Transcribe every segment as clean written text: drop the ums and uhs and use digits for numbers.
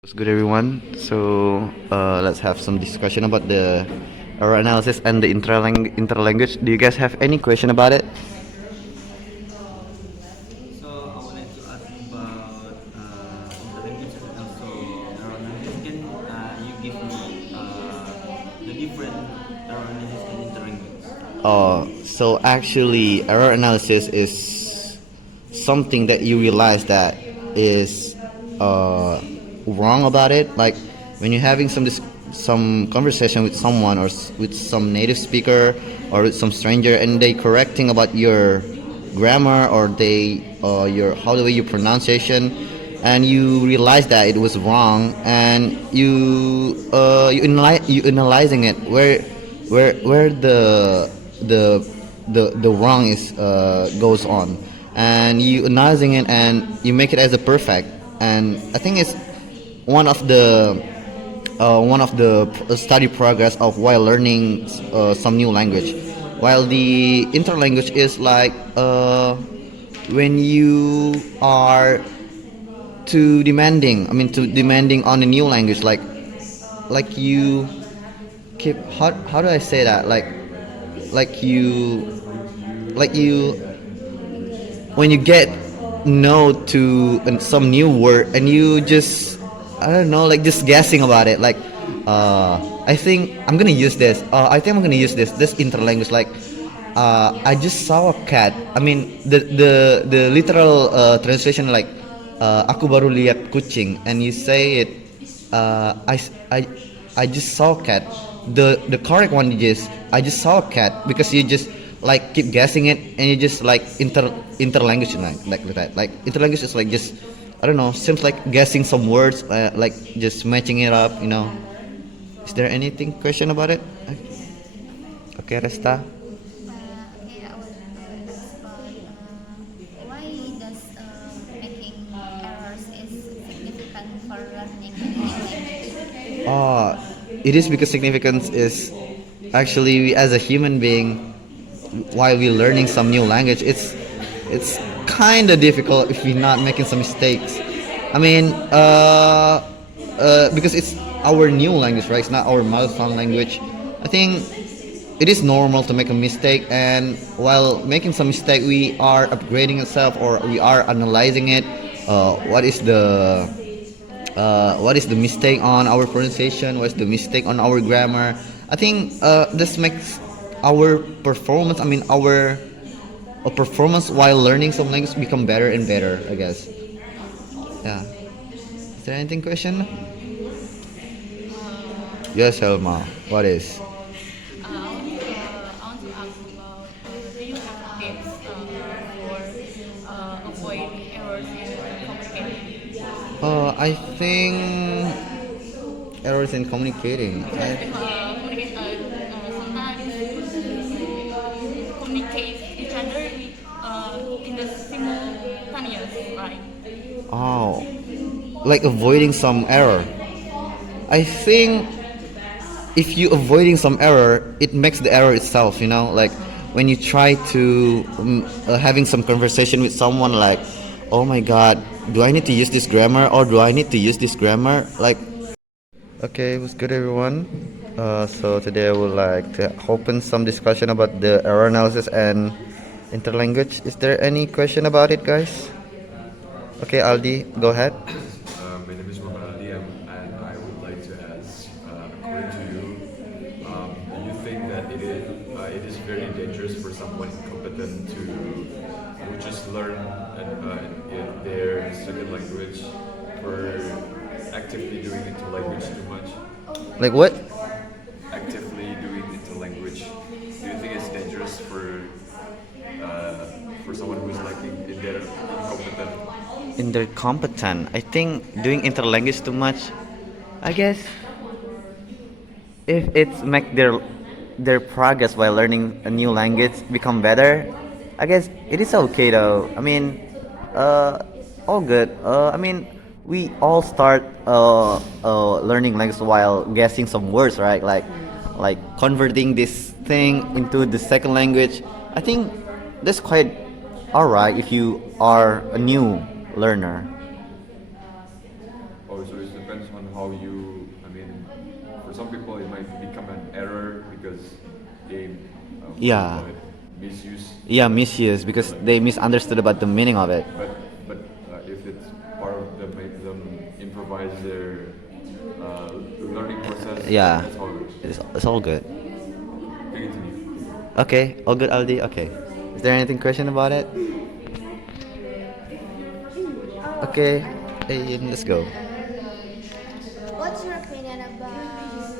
What's good, everyone? Let's have some discussion about the error analysis and the interlanguage. Do you guys have any question about it? So I would like to ask about interlanguage and also error analysis. Can you give me the different error analysis and interlanguage? Actually, error analysis is something that you realize that is wrong about it. Like when you're having some conversation with someone or with some native speaker or with some stranger, and they correcting about your grammar or they your how the way you pronunciation, and you realize that it was wrong, and you analyzing it where the wrong is goes on, and you analyzing it and you make it as a perfect. And I think it's one of the study progress of while learning some new language, while the interlanguage is like when you are too demanding, too demanding on a new language, like you keep, how do I say that, like you when you get no to some new word, and you just, I don't know, like just guessing about it, like I think I'm gonna use this, this interlanguage, like I just saw a cat. The literal translation, like aku baru lihat kucing, and you say it, uh, I, s- I, I just saw a cat. The correct one is I just saw a cat, because you just like keep guessing it, and you just like interlanguage, like that. Like interlanguage is like just, I don't know, seems like guessing some words, like just matching it up. Is there anything question about it? Okay, Resta. Okay, I would ask about why does making errors is significant for learning a new language? Uh, it is because significance is actually, we as a human being, while we're learning some new language, it's kind of difficult if we're not making some mistakes. I mean, because it's our new language, right? It's not our mother tongue language. I think it is normal to make a mistake, and while making some mistake, we are upgrading itself, or we are analyzing it. What is the mistake on our pronunciation? What's the mistake on our grammar? I think this makes our performance. Our performance while learning some language become better and better, I guess. Yeah. Is there anything question? Yes, Helma. What is? I want to ask about do you have tips for avoiding errors in communicating? I think errors in communicating. Because sometimes we communicate each other in the simultaneous, right? Oh, like avoiding some error. I think if you avoiding some error, it makes the error itself. Like when you try to having some conversation with someone, like, oh my God, do I need to use this grammar, or do I need to use this grammar? Like, okay, what's good, everyone? So today I would like to open some discussion about the error analysis and interlanguage. Is there any question about it, guys? Okay, Aldi, go ahead. My name is Muhammad Ali, and I would like to ask, according to you, do you think that it is very dangerous for someone incompetent to who just learn in their second language for actively doing interlanguage too much? Like what? Actively doing interlanguage, do you think it's dangerous for someone who is like in their incompetent? In their competent. I think doing interlanguage too much, I guess, if it's make their progress while learning a new language become better, I guess it is okay though. Uh, all good. We all start learning language while guessing some words, right? Like converting this thing into the second language. I think that's quite alright if you are a new learner. Oh, so depends on how you. I mean, for some people it might become an error because they, what do you Yeah. call it, misuse. Yeah, misuse because they misunderstood about the meaning of it. But if it's part of the make them improvise their learning process, Yeah, that's all good. it's all good. Okay, continue. Okay, all good, Aldi. Okay. Is there anything question about it? Okay. I Hey, let's go. What's your opinion about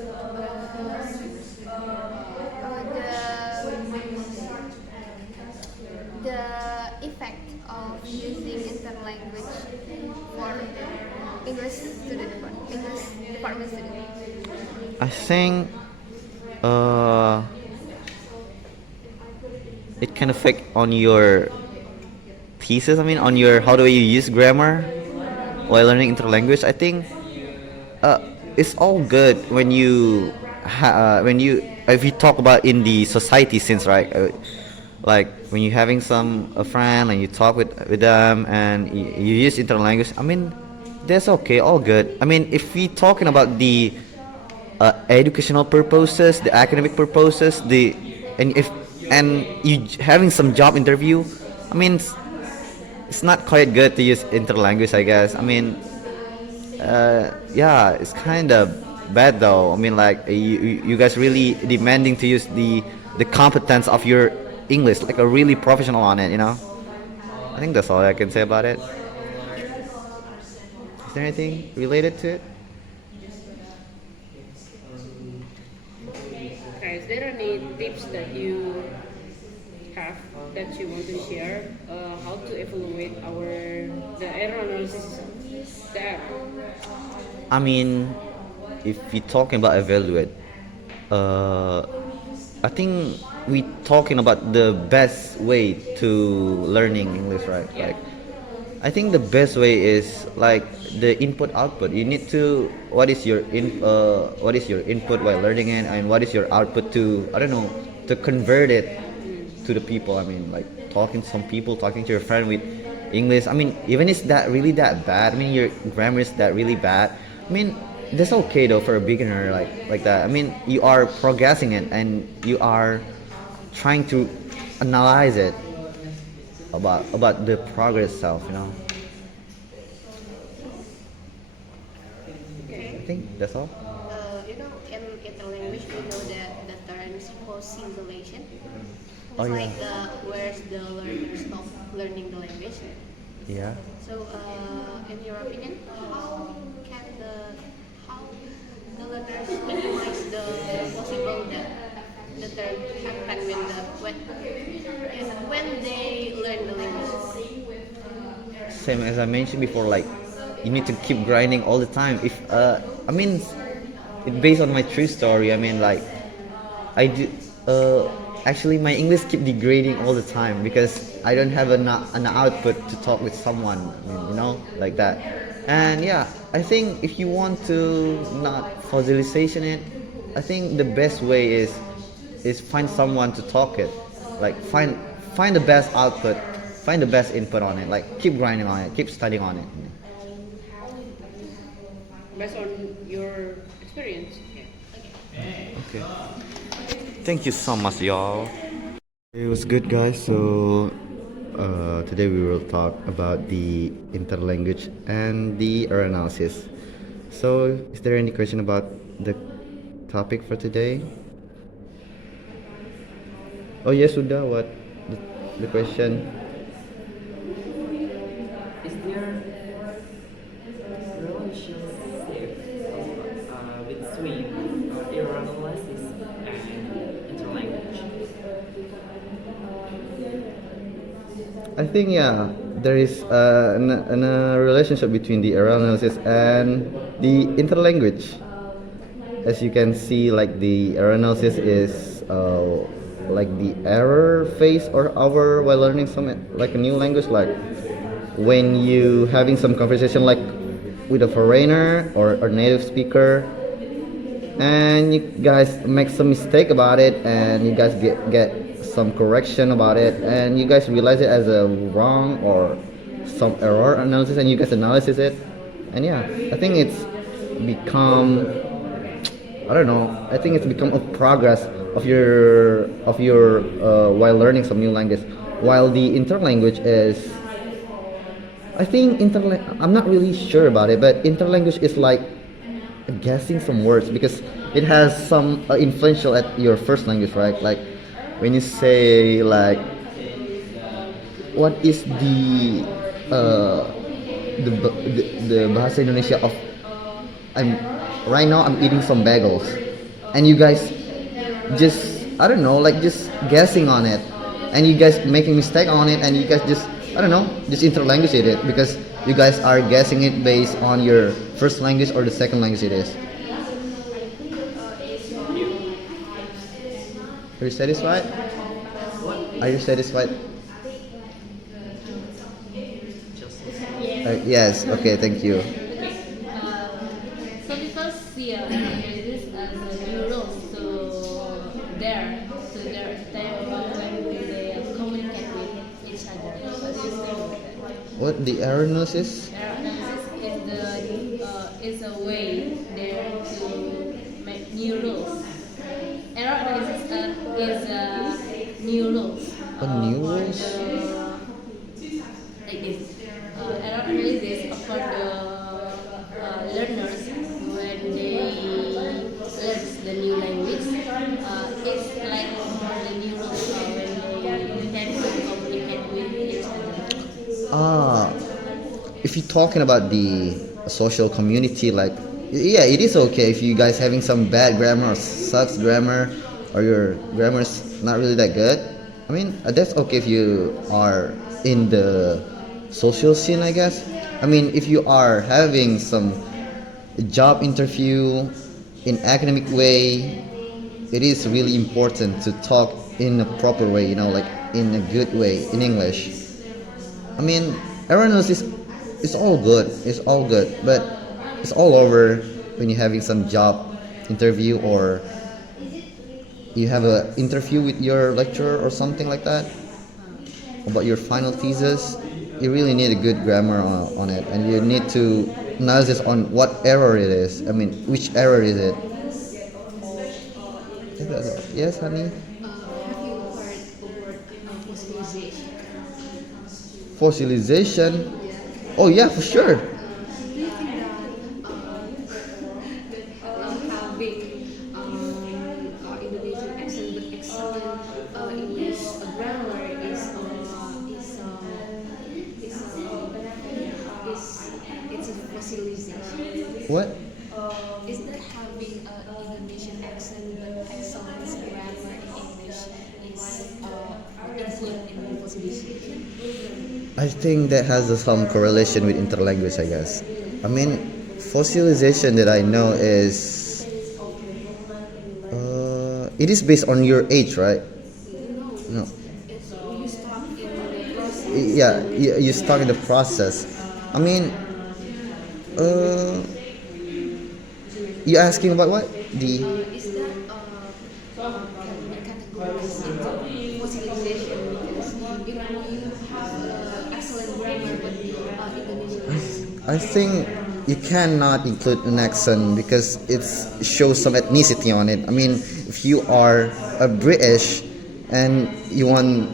the effect of using interlanguage for English department student? I think uh, it can affect on your thesis. I mean, on your how do you use grammar while learning interlanguage. I think uh, it's all good when you when you if you talk about in the society sense, right? Like when you're having some a friend and you talk with them and you use interlanguage. I mean, that's okay, all good. I mean, if we talking about the educational purposes, the academic purposes, the and if and you having some job interview, I mean, it's not quite good to use interlanguage, I guess. I mean, yeah, it's kind of bad though. I mean, like you guys really demanding to use the competence of your English, like a really professional on it. I think that's all I can say about it. Is there anything related to it? Okay, is there any tips that you have that you want to share? How to evaluate the error analysis there? I mean, if you're talking about evaluate, uh, I think we talking about the best way to learning English, right? Yeah. Like, I think the best way is like the input output. You need to what is your input while learning it, and what is your output to I don't know to convert it to the people. I mean, like talking to some people, talking to your friend with English. I mean, even is that really that bad? I mean, your grammar is that really bad. I mean, that's okay though for a beginner like that. I mean, you are progressing it and you are trying to analyze it about the progress itself. I Okay. think that's all. In interlanguage, we know that the term is post-simulation. Oh It's yeah, like where's the learner stop learning the language. yeah. So, in your opinion, how the learners minimize the possible that the term happen when they learn the language? Same as I mentioned before, like you need to keep grinding all the time. If I mean, it based on my true story. I mean, like I do. Actually, my English keep degrading all the time because I don't have an output to talk with someone. I mean, like that. And yeah, I think if you want to not fossilization it, I think the best way is find someone to talk it. Like find the best output, find the best input on it. Like keep grinding on it, keep studying on it. Based on your experience. Yeah. Okay. Thank you so much, y'all. It was good, guys. So today we will talk about the interlanguage and the error analysis. So, is there any question about the topic for today? Oh yes, sudah. What the question? Is there relationship between error analysis and interlanguage? I think yeah, there is a relationship between the error analysis and the interlanguage. As you can see, like the error analysis is like the error phase or hour while learning some like a new language, like when you having some conversation like with a foreigner or native speaker, and you guys make some mistake about it, and you guys get some correction about it, and you guys realize it as a wrong or some error analysis, and you guys analyze it, and yeah, I think become, I don't know. I think it's become a progress of your while learning some new language. While the interlanguage is, I think I'm not really sure about it, but interlanguage is like guessing some words because it has some influential at your first language, right? Like when you say like, what is uh, the bahasa Indonesia of, I'm right now I'm eating some bagels, and you guys just, I don't know, like just guessing on it, and you guys making mistake on it, and you guys just, I don't know, just interlanguage it because you guys are guessing it based on your first language or the second language it is. Are you satisfied? Are you satisfied? Yes. Okay. Thank you. Okay. Some people see analysis as a new rules when they communicate with each other. What do you think about that? What the error analysis? Error analysis is a way there to make new rules. Error analysis is a new rules. A new For rules? like this. Error analysis for the learners when they learn the new language. It's like the new rules when they tend to communicate with each other. Ah, if you're talking about the social community, like, yeah, it is okay if you guys having some bad grammar or sucks grammar, or your grammar is not really that good. I mean, that's okay if you are in the social scene, I guess. I mean, if you are having some job interview in academic way, it is really important to talk in a proper way, like in a good way in English. I mean, everyone knows it's all good. It's all good, but it's all over when you're having some job interview, or you have a interview with your lecturer or something like that about your final thesis. You really need a good grammar on it, and you need to analysis on what error it is. I mean, which error is it? Yes, honey. Have you heard the word fossilization? Fossilization. Oh yeah, for sure. Do you think that having Indonesian accent but excellent English grammar it's a fossilization? What? Is that having Indonesian accent but excellent grammar in English is included in fossilization? I think that has some correlation with interlanguage, I guess. I mean, fossilization that I know is, it is based on your age, right? No. It's you stop in the process. Yeah, you start in the process. I mean, you asking about what? The Is that can be categorized into fossilization because you have excellent grammar but Indonesian accent? I think you cannot include an accent because it shows some ethnicity on it. I mean, if you are a British and you want,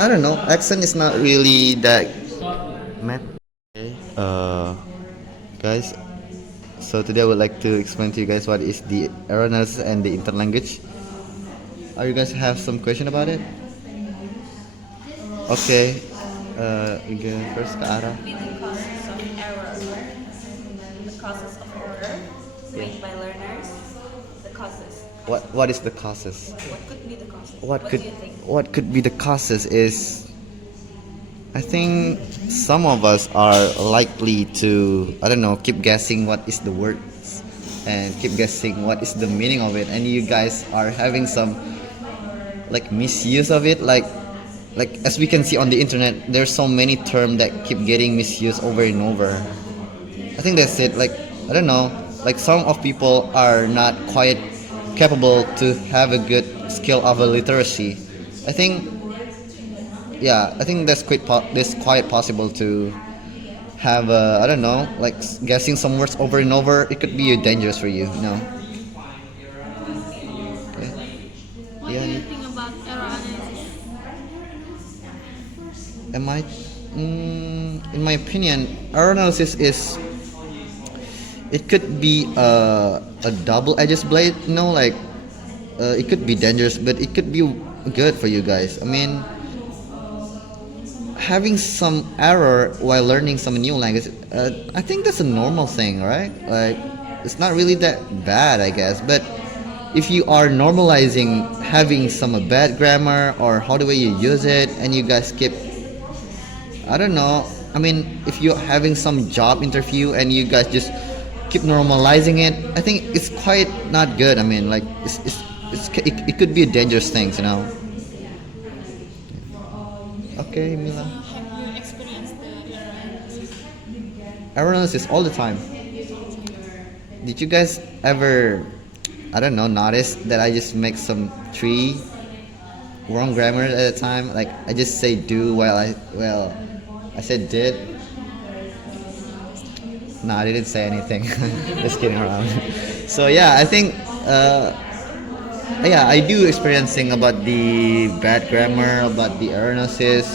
I don't know, accent is not really that. Okay, guys. So today I would like to explain to you guys what is the error analysis and the interlanguage. Are you guys have some question about it? Okay. Again, first ke arah. Be the causes of error. The causes of error made by learners. The causes. What is the causes? What could be the causes? What do could you think? what could be the causes is, I think some of us are likely to, I don't know, keep guessing what is the words and keep guessing what is the meaning of it, and you guys are having some like misuse of it, like as we can see on the internet, there's so many terms that keep getting misused over and over. I think that's it. Like, I don't know, like some of people are not quite capable to have a good skill of a literacy. I think, yeah, I think that's quite possible to have I don't know, like guessing some words over and over, it could be dangerous for you, you know. Okay. What do Yeah. you think about error analysis? Am I? In my opinion, error analysis is, it could be a double-edged blade. You know, like it could be dangerous, but it could be good for you guys. I mean, having some error while learning some new language, I think that's a normal thing, right? Like, it's not really that bad, I guess. But if you are normalizing having some bad grammar or how the way you use it, and you guys keep, I don't know. I mean, if you're having some job interview and you guys just keep normalizing it, I think it's quite not good. I mean, like it could be a dangerous thing, you know. Okay, Mila. Have you experienced the error analysis? Error analysis all the time. Did you guys ever, I don't know, notice that I just make some three wrong grammar at a time? Like I just say do while I said did. No, I didn't say anything. Just kidding around. So yeah, I think yeah, I do experiencing about the bad grammar, about the error analysis.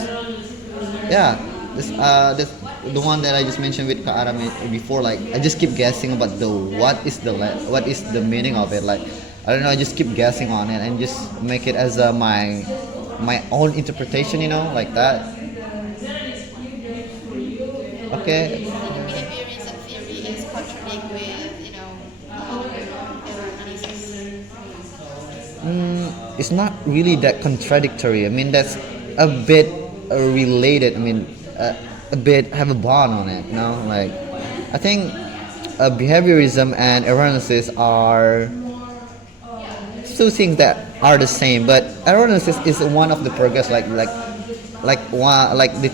Yeah, this the one that I just mentioned with Kak Aram before. Like I just keep guessing about the what is the meaning of it. Like I don't know, I just keep guessing on it and just make it as my own interpretation. You know, like that. Okay. Behaviorism theory is contradict with, error analysis. It's not really that contradictory. I mean, that's a bit related. I mean, a bit have a bond on it. You know, like I think behaviorism and awarenesses are two things that are the same. But awarenesses is one of the progress. Like the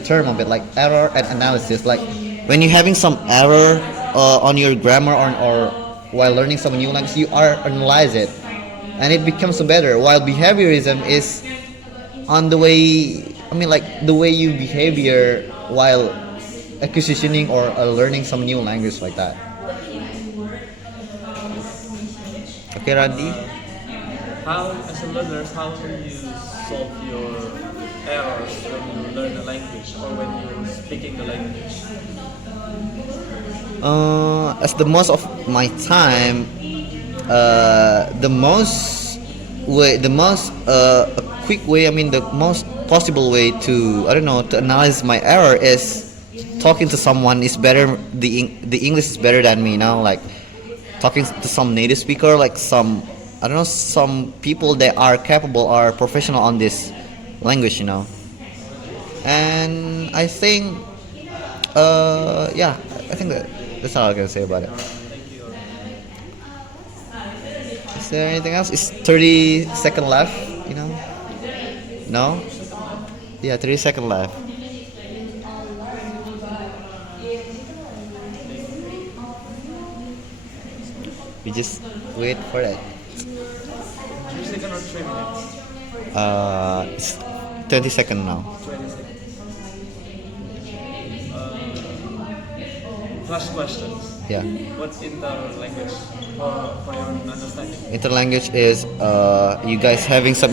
term of it, like error and analysis. Like when you're having some error on your grammar or while learning some new language, you are analyze it and it becomes better. While behaviorism is on the way, I mean, like the way you behavior while acquisitioning or learning some new language like that. Okay, Randy. How, as a learner, how do you solve your errors when you learn a language or when you're speaking the language? As the most of my time, the most quick way, I mean, the most possible way to, I don't know, to analyze my error is talking to someone is better. The English is better than me, you know, like talking to some native speaker, like some, I don't know, some people that are capable, are professional on this language, you know. And I think, yeah, I think that's all I can say about it. Is there anything else? Is 30 seconds left? You know? No? Yeah, 30 seconds left. We just wait for that. 3 seconds or 3 minutes? It's 20 seconds now. 20 seconds. Last questions. Yeah. What's interlanguage for your understanding? Interlanguage is you guys having some